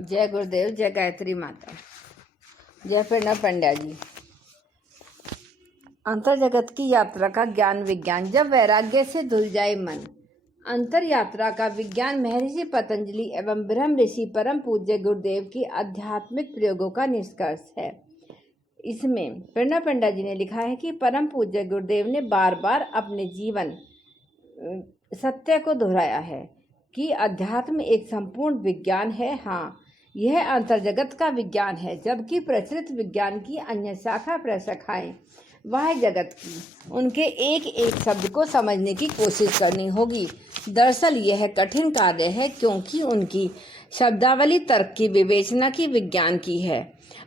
जय गुरुदेव, जय गायत्री माता, जय प्रणव पंड्या जी। अंतर जगत की यात्रा का ज्ञान विज्ञान, जब वैराग्य से धुल जाए मन। अंतर यात्रा का विज्ञान महर्षि पतंजलि एवं ब्रह्म ऋषि परम पूज्य गुरुदेव की आध्यात्मिक प्रयोगों का निष्कर्ष है। इसमें प्रणव पंड्या जी ने लिखा है कि परम पूज्य गुरुदेव ने बार बार अपने जीवन सत्य को दोहराया है कि अध्यात्म एक संपूर्ण विज्ञान है। हाँ, यह अंतर जगत का विज्ञान है, जबकि प्रचलित विज्ञान की अन्य शाखा प्रशाखाएं वह जगत की। उनके एक एक शब्द को समझने की कोशिश करनी होगी। दरअसल यह कठिन कार्य है, क्योंकि उनकी शब्दावली तर्क की, विवेचना की, विज्ञान की है,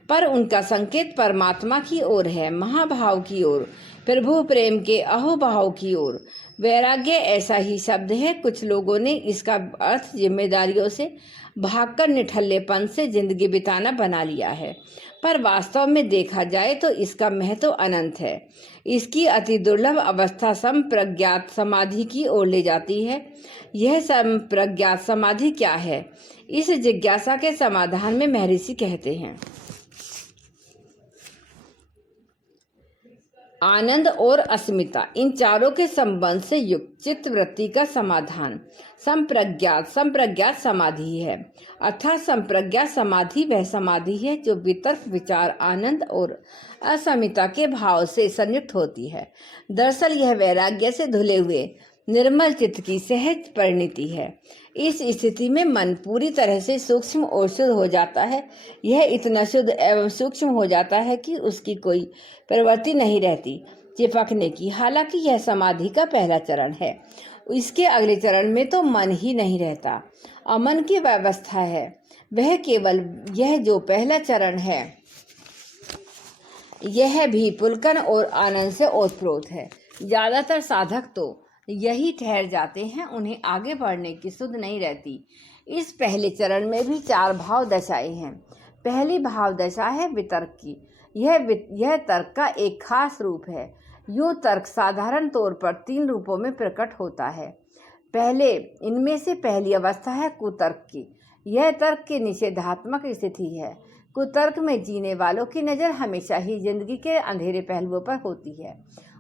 पर उनका संकेत परमात्मा की ओर है, महाभाव की ओर, प्रभु प्रेम के अहोभाव की ओर। वैराग्य ऐसा ही शब्द है। कुछ लोगों ने इसका अर्थ जिम्मेदारियों से भागकर निठल्लेपन से जिंदगी बिताना बना लिया है, पर वास्तव में देखा जाए तो इसका महत्व अनंत है। इसकी अति दुर्लभ अवस्था संप्रज्ञात समाधि की ओर ले जाती है। यह संप्रज्ञात समाधि क्या है? इस जिज्ञासा के समाधान में महर्षि कहते हैं, आनंद और अस्मिता, इन चारों के संबंध से युक्त चित्तवृत्ति का समाधान संप्रज्ञात समाधि है। अर्थात संप्रज्ञात समाधि वह समाधि है जो वितर्क, विचार, आनंद और अस्मिता के भाव से संयुक्त होती है। दरअसल यह वैराग्य से धुले हुए निर्मल चित्त की सहज परिणति है। इस स्थिति में मन पूरी तरह से सूक्ष्म और शुद्ध हो जाता है। यह इतना शुद्ध एवं सूक्ष्म हो जाता है कि उसकी कोई प्रवृत्ति नहीं रहती चिपकने की। हालांकि यह समाधि का पहला चरण है। इसके अगले चरण में तो मन ही नहीं रहता, अमन की व्यवस्था है। वह केवल यह जो पहला चरण है, यह भी पुलकन और आनंद से ओतप्रोत है। ज्यादातर साधक तो यही ठहर जाते हैं, उन्हें आगे बढ़ने की सुध नहीं रहती। इस पहले चरण में भी 4 भाव दशाएं हैं। पहली भाव दशा है वितर्क की। यह तर्क का एक खास रूप है। यूं तर्क साधारण तौर पर 3 रूपों में प्रकट होता है। इनमें से पहली अवस्था है कुतर्क की। यह तर्क की निषेधात्मक स्थिति है। कुतर्क में जीने वालों की नज़र हमेशा ही जिंदगी के अंधेरे पहलुओं पर होती है।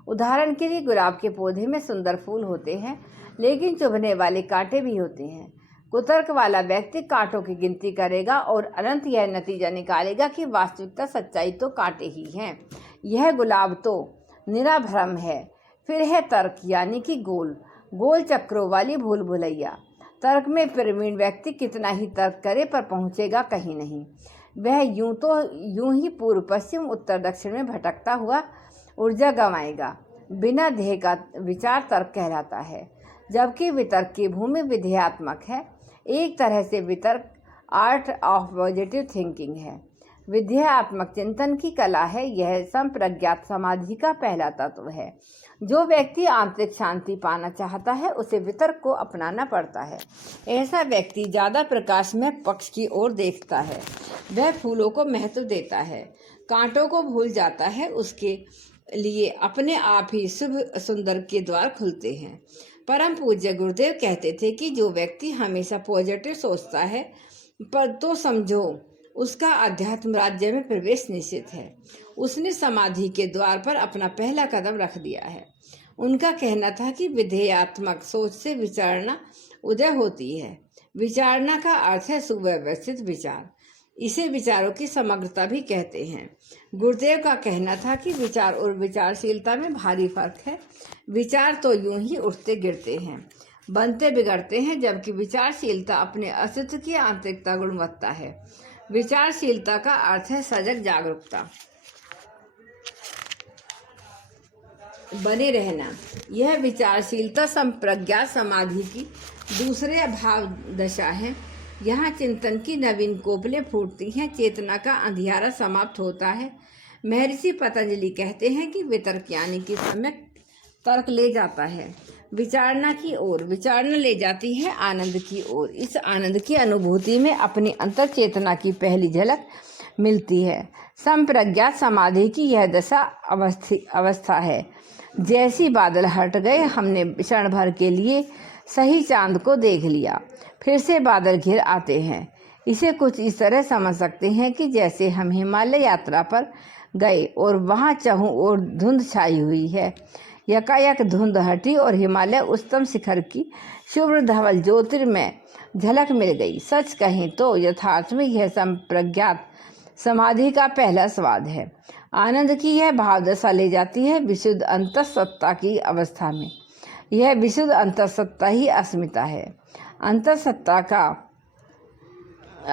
उदाहरण के लिए गुलाब के पौधे में सुंदर फूल होते हैं, लेकिन चुभने वाले कांटे भी होते हैं। कुतर्क वाला व्यक्ति कांटों की गिनती करेगा और अनंत यह नतीजा निकालेगा कि वास्तविकता सच्चाई तो कांटे ही हैं। यह गुलाब तो निरा भ्रम है। फिर है तर्क, यानी कि गोल चक्रों वाली भूल भुलैया। तर्क में प्रवीण व्यक्ति कितना ही तर्क करे पर पहुंचेगा कहीं नहीं। वह यूं ही पूर्व पश्चिम उत्तर दक्षिण में भटकता हुआ ऊर्जा गंवाएगा। बिना ध्येय का विचार तर्क कहलाता है, जबकि वितर्क की भूमि विधेयात्मक है। एक तरह से वितर्क आर्ट ऑफ पॉजिटिव थिंकिंग है, विधेयात्मक चिंतन की कला है। यह संप्रज्ञात समाधि का पहला तत्व है। जो व्यक्ति आंतरिक शांति पाना चाहता है, उसे वितर्क को अपनाना पड़ता है। ऐसा व्यक्ति ज्यादा प्रकाश में पक्ष की ओर देखता है। वह फूलों को महत्व देता है, कांटों को भूल जाता है। उसके लिए अपने आप ही शुभ सुंदर के द्वार खुलते हैं। परम पूज्य गुरुदेव कहते थे कि जो व्यक्ति हमेशा पॉजिटिव सोचता है, पर तो समझो उसका अध्यात्म राज्य में प्रवेश निश्चित है। उसने समाधि के द्वार पर अपना पहला कदम रख दिया है। उनका कहना था कि विधेयात्मक सोच से विचारणा उदय होती है। विचारणा का अर्थ है सुव्यवस्थित विचार। इसे विचारों की समग्रता भी कहते हैं। गुरुदेव का कहना था कि विचार और विचारशीलता में भारी फर्क है। विचार तो यूं ही उठते गिरते हैं, बनते बिगड़ते हैं, जबकि विचारशीलता अपने अस्तित्व की आंतरिकता गुणवत्ता है। विचारशीलता का अर्थ है सजग जागरूकता, बने रहना। यह विचारशीलता संप्रज्ञात समाधि की दूसरे भाव दशा है। यहाँ चिंतन की नवीन कोपलें फूटती हैं, चेतना का अंधियारा समाप्त होता है। महर्षि पतंजलि कहते हैं कि वितर्क यानी कि सम्यक तर्क ले जाता है विचारणा की ओर, विचारणा ले जाती है आनंद की ओर। इस आनंद की अनुभूति में अपनी अंतर चेतना की पहली झलक मिलती है। संप्रज्ञात समाधि की यह दशा अवस्था है। जैसी बादल हट गए, हमने क्षण भर के लिए सही चांद को देख लिया, फिर से बादल घिर आते हैं। इसे कुछ इस तरह समझ सकते हैं कि जैसे हम हिमालय यात्रा पर गए और वहाँ चहुं ओर धुंध छाई हुई है। यकायक धुंध हटी और हिमालय उच्चतम शिखर की शुभ्र धवल ज्योतिर्मय झलक मिल गई। सच कहें तो यथार्थ में यह संप्रज्ञात समाधि का पहला स्वाद है। आनंद की यह भावदशा ले जाती है विशुद्ध अंतःसत्ता की अवस्था में। यह विशुद्ध अंतःसत्ता ही अस्मिता है। अंतःसत्ता का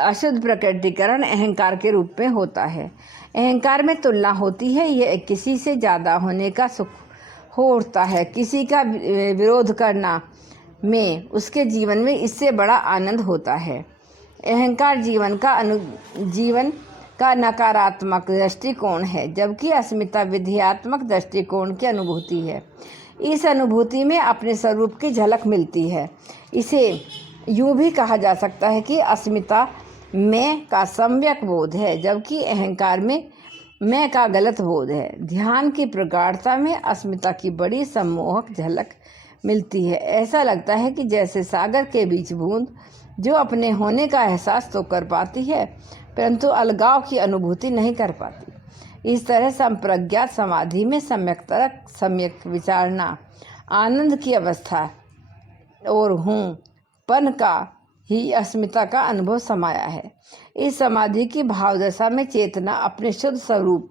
अशुद्ध प्रकटीकरण अहंकार के रूप में होता है। अहंकार में तुलना होती है, यह किसी से ज़्यादा होने का सुख हो उठता है। किसी का विरोध करना में उसके जीवन में इससे बड़ा आनंद होता है। अहंकार जीवन का नकारात्मक दृष्टिकोण है, जबकि अस्मिता विधेयात्मक दृष्टिकोण की अनुभूति है। इस अनुभूति में अपने स्वरूप की झलक मिलती है। इसे यूँ भी कहा जा सकता है कि अस्मिता मैं का सम्यक बोध है, जबकि अहंकार में मैं का गलत बोध है। ध्यान की प्रगाढ़ता में अस्मिता की बड़ी सम्मोहक झलक मिलती है। ऐसा लगता है कि जैसे सागर के बीच बूंद जो अपने होने का एहसास तो कर पाती है, परंतु अलगाव की अनुभूति नहीं कर पाती। इस तरह संप्रज्ञात समाधि में सम्यक विचारना, आनंद की अवस्था और हूँपन का ही अस्मिता का अनुभव समाया है। इस समाधि की भावदशा में चेतना अपने शुद्ध स्वरूप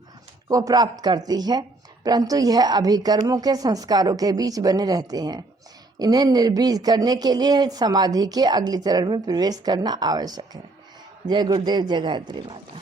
को प्राप्त करती है, परंतु यह अभिकर्मों के संस्कारों के बीच बने रहते हैं। इन्हें निर्बीज करने के लिए समाधि के अगले चरण में प्रवेश करना आवश्यक है। जय गुरुदेव, जय गायत्री माता।